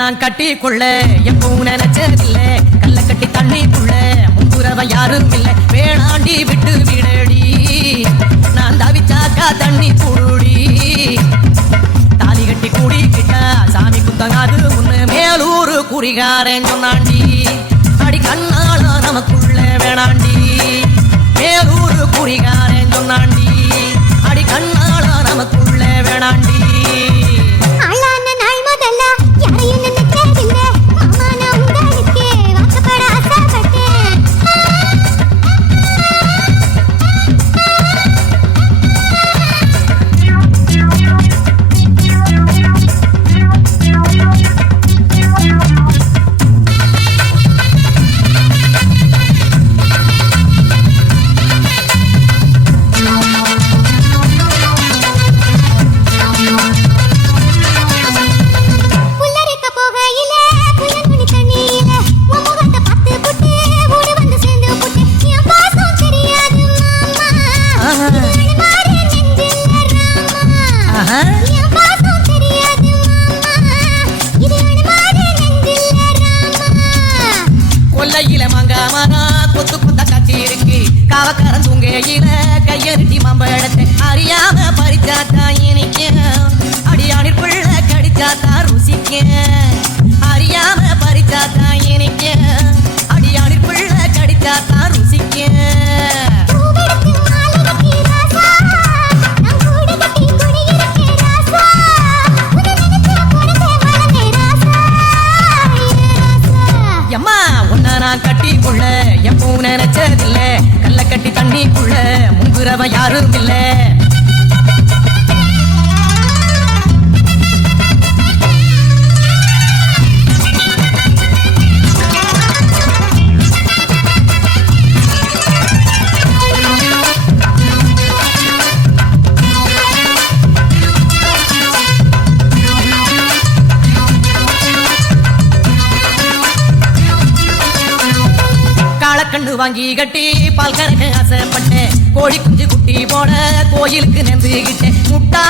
நான் கட்டி கொள்ள எப்பவும் நினைச்சதில்ல கல்ல கட்டி தண்ணிக்குள்ள முன்புறவ யாரும் இல்லை வேணாண்டி விட்டு விடடி நான் தவிச்சாக்கா தண்ணி குடுடி தாலி கட்டி கூடிக்கிட்டா சாமி குத்தங்காது முன்னு மேலூரு குறிகாரன் சொன்னாண்டி அடி கண்ணால நமக்குள்ள வேணாண்டி மேலூரு குறிகாரன் சொன்னாண்டி அடி கண்ணால நமக்குள்ள வேணாண்டி கொல்லையில மங்காமரா கொத்து கொத்த காட்சி இருக்கு காவக்காரன் தூங்கையில கையெழுத்தி மம்பழத்தை அறியாம பறிச்சாத்தா இனிக்க அடியானிற்குள்ள கடிச்சாத்தா ருசிக்க அறியாம பறிச்சாத்தா இனிக்க அடியானிற்குள்ள கடிச்சாத்தா ருசிக்க நான் கட்டி கொள்ள எப்பவும் நினைச்சதில்ல கல்ல கட்டி தண்ணிக்குள்ள முன்புறவ யாரும் இல்ல கண்ணு வாங்கி கட்டி பால் கறக்க ஆசைப்பட்டேன் கோழி குஞ்சு குட்டி போட கோயிலுக்கு நெந்துகிட்டேன் முட்டா